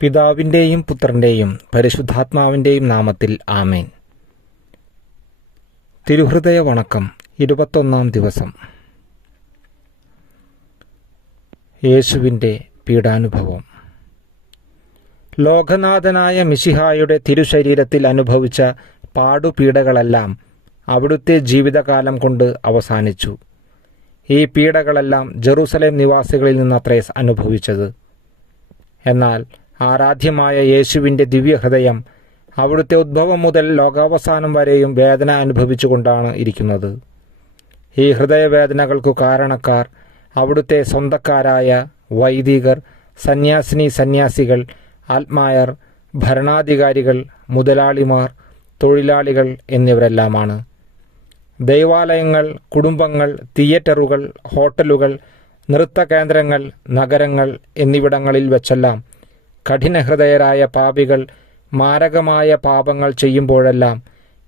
പിതാവിൻ്റെയും പുത്രൻ്റെയും പരിശുദ്ധാത്മാവിൻ്റെയും നാമത്തിൽ ആമേൻ. തിരുഹൃദയ വണക്കം 21 ദിവസം. യേശുവിൻ്റെ പീഡാനുഭവം. ലോകനാഥനായ മിശിഹായുടെ തിരുശരീരത്തിൽ അനുഭവിച്ച പാടുപീഡകളെല്ലാം അവിടുത്തെ ജീവിതകാലം കൊണ്ട് അവസാനിച്ചു. ഈ പീഡകളെല്ലാം ജെറുസലേം നിവാസികളിൽ നിന്നത്രേ അനുഭവിച്ചത്. എന്നാൽ ആരാധ്യമായ യേശുവിൻ്റെ ദിവ്യഹൃദയം അവിടുത്തെ ഉദ്ഭവം മുതൽ ലോകാവസാനം വരെയും വേദന അനുഭവിച്ചുകൊണ്ടാണ് ഇരിക്കുന്നത്. ഈ ഹൃദയവേദനകൾക്കു കാരണക്കാർ അവിടുത്തെ സ്വന്തക്കാരായ വൈദികർ, സന്യാസികൾ, ആത്മായർ, ഭരണാധികാരികൾ, മുതലാളിമാർ, തൊഴിലാളികൾ എന്നിവരെല്ലാമാണ്. ദൈവാലയങ്ങൾ, കുടുംബങ്ങൾ, തിയേറ്ററുകൾ, ഹോട്ടലുകൾ, നൃത്തകേന്ദ്രങ്ങൾ, നഗരങ്ങൾ എന്നിവിടങ്ങളിൽ വെച്ചെല്ലാം കഠിനഹൃദയരായ പാപികൾ മാരകമായ പാപങ്ങൾ ചെയ്യുമ്പോഴെല്ലാം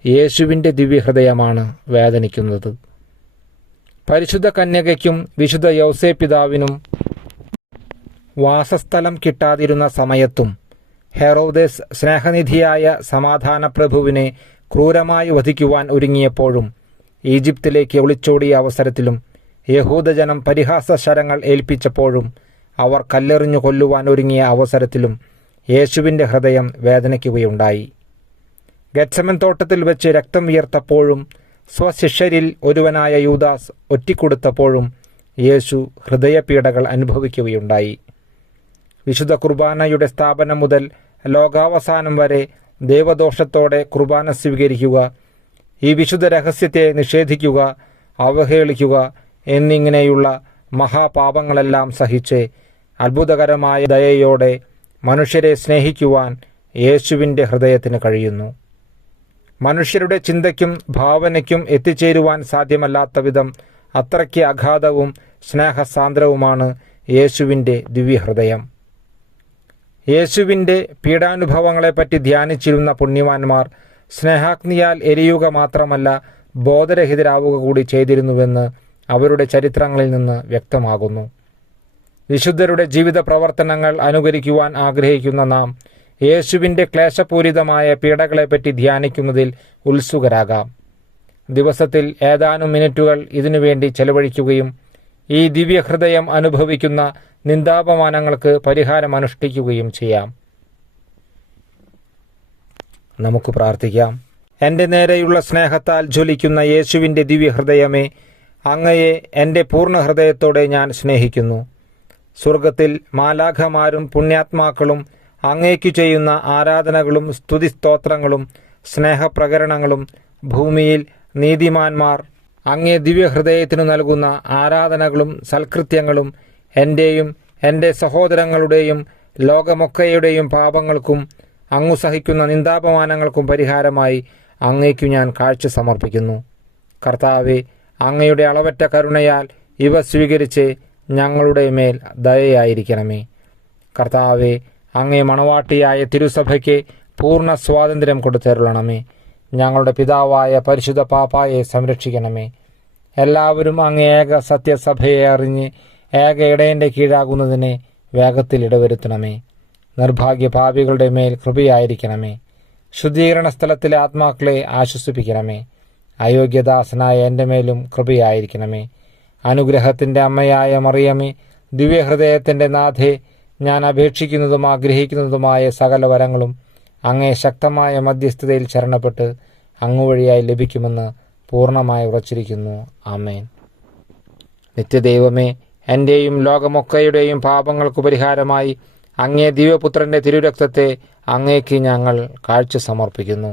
യേശുവിൻ്റെ ദിവ്യഹൃദയമാണ് വേദനിക്കുന്നത്. പരിശുദ്ധ കന്യകയ്ക്കും വിശുദ്ധ യൗസേപ്പിതാവിനും വാസസ്ഥലം കിട്ടാതിരുന്ന സമയത്തും ഹെറോദേസ് സ്നേഹനിധിയായ സമാധാനപ്രഭുവിനെ ക്രൂരമായി വധിക്കുവാൻ ഒരുങ്ങിയപ്പോഴും ഈജിപ്തിലേക്ക് ഒളിച്ചോടിയ അവസരത്തിലും യഹൂദജനം പരിഹാസശരങ്ങൾ ഏൽപ്പിച്ചപ്പോഴും അവർ കല്ലെറിഞ്ഞു കൊല്ലുവാൻ ഒരുങ്ങിയ അവസരത്തിലും യേശുവിൻ്റെ ഹൃദയം വേദനിക്കുകയുണ്ടായി. ഗെത്സമൻ തോട്ടത്തിൽ വെച്ച് രക്തം വിയർത്തപ്പോഴും സ്വശിഷ്യരിൽ ഒരുവനായ യൂദാസ് ഒറ്റിക്കൊടുത്തപ്പോഴും യേശു ഹൃദയപീഡകൾ അനുഭവിക്കുകയുണ്ടായി. വിശുദ്ധ കുർബാനയുടെ സ്ഥാപനം മുതൽ ലോകാവസാനം വരെ ദൈവദോഷത്തോടെ കുർബാന സ്വീകരിക്കുക, ഈ വിശുദ്ധ രഹസ്യത്തെ നിഷേധിക്കുക, അവഹേളിക്കുക എന്നിങ്ങനെയുള്ള മഹാപാപങ്ങളെല്ലാം സഹിച്ച് അത്ഭുതകരമായ ദയയോടെ മനുഷ്യരെ സ്നേഹിക്കുവാൻ യേശുവിൻ്റെ ഹൃദയത്തിന് കഴിയുന്നു. മനുഷ്യരുടെ ചിന്തയ്ക്കും ഭാവനയ്ക്കും എത്തിച്ചേരുവാൻ സാധ്യമല്ലാത്ത വിധം അത്രയ്ക്ക് അഗാധവും സ്നേഹസാന്ദ്രവുമാണ് യേശുവിൻ്റെ ദിവ്യഹൃദയം. യേശുവിൻ്റെ പീഡാനുഭവങ്ങളെപ്പറ്റി ധ്യാനിച്ചിരുന്ന പുണ്യവാന്മാർ സ്നേഹാഗ്നിയാൽ എരിയുക മാത്രമല്ല, ബോധരഹിതരാവുക കൂടി ചെയ്തിരുന്നുവെന്ന് അവരുടെ ചരിത്രങ്ങളിൽ നിന്ന് വ്യക്തമാകുന്നു. വിശുദ്ധരുടെ ജീവിത പ്രവർത്തനങ്ങൾ അനുകരിക്കുവാൻ ആഗ്രഹിക്കുന്ന നാം യേശുവിൻ്റെ ക്ലേശപൂരിതമായ പീഡകളെപ്പറ്റി ധ്യാനിക്കുന്നതിൽ ഉത്സുകരാകാം. ദിവസത്തിൽ ഏതാനും മിനിറ്റുകൾ ഇതിനുവേണ്ടി ചെലവഴിക്കുകയും ഈ ദിവ്യഹൃദയം അനുഭവിക്കുന്ന നിന്ദാപമാനങ്ങൾക്ക് പരിഹാരം അനുഷ്ഠിക്കുകയും ചെയ്യാം. നമുക്ക് പ്രാർത്ഥിക്കാം. എൻ്റെ നേരെയുള്ള സ്നേഹത്താൽ ജ്വലിക്കുന്ന യേശുവിൻ്റെ ദിവ്യഹൃദയമേ, അങ്ങയെ എൻ്റെ പൂർണ്ണ ഹൃദയത്തോടെ ഞാൻ സ്നേഹിക്കുന്നു. സ്വർഗത്തിൽ മാലാഖമാരും പുണ്യാത്മാക്കളും അങ്ങേക്കു ചെയ്യുന്ന ആരാധനകളും സ്തുതിസ്തോത്രങ്ങളും സ്നേഹപ്രകരണങ്ങളും ഭൂമിയിൽ നീതിമാന്മാർ അങ്ങേ ദിവ്യഹൃദയത്തിനു നൽകുന്ന ആരാധനകളും സൽകൃത്യങ്ങളും എൻ്റെയും എൻ്റെ സഹോദരങ്ങളുടെയും ലോകമൊക്കെയുടെയും പാപങ്ങൾക്കും അങ്ങു സഹിക്കുന്ന നിന്ദാപമാനങ്ങൾക്കും പരിഹാരമായി അങ്ങേക്കു ഞാൻ കാഴ്ച സമർപ്പിക്കുന്നു. കർത്താവേ, അങ്ങയുടെ അളവറ്റ കരുണയാൽ ഇവ സ്വീകരിച്ച് ഞങ്ങളുടെ മേൽ ദയയായിരിക്കണമേ. കർത്താവേ, അങ്ങേ മണവാട്ടിയായ തിരുസഭയ്ക്ക് പൂർണ്ണ സ്വാതന്ത്ര്യം കൊടുത്തരുളണമേ. ഞങ്ങളുടെ പിതാവായ പരിശുദ്ധ പാപ്പായെ സംരക്ഷിക്കണമേ. എല്ലാവരും അങ്ങേ ഏക സത്യസഭയെ അറിഞ്ഞ് ഏക ഇടയൻ്റെ കീഴാകുന്നതിനെ വേഗത്തിൽ ഇടവരുത്തണമേ. നിർഭാഗ്യ പാപികളുടെ മേൽ കൃപയായിരിക്കണമേ. ശുദ്ധീകരണ സ്ഥലത്തിലെ ആത്മാക്കളെ ആശ്വസിപ്പിക്കണമേ. അയോഗ്യദാസനായ എൻ്റെ മേലും കൃപയായിരിക്കണമേ. അനുഗ്രഹത്തിൻ്റെ അമ്മയായ മറിയമേ, ദിവ്യഹൃദയത്തിൻ്റെ നാഥേ, ഞാൻ അപേക്ഷിക്കുന്നതും ആഗ്രഹിക്കുന്നതുമായ സകല വരങ്ങളും അങ്ങേ ശക്തമായ മധ്യസ്ഥതയിൽ ശരണപ്പെട്ട് അങ്ങുവഴിയായി ലഭിക്കുമെന്ന് പൂർണ്ണമായി ഉറച്ചിരിക്കുന്നു. ആമേൻ. നിത്യദൈവമേ, എൻ്റെയും ലോകമൊക്കെയുടെയും പാപങ്ങൾക്ക് പരിഹാരമായി അങ്ങേ ദിവ്യപുത്രൻ്റെ തിരുരക്തത്തെ അങ്ങേക്ക് ഞങ്ങൾ കാഴ്ച സമർപ്പിക്കുന്നു.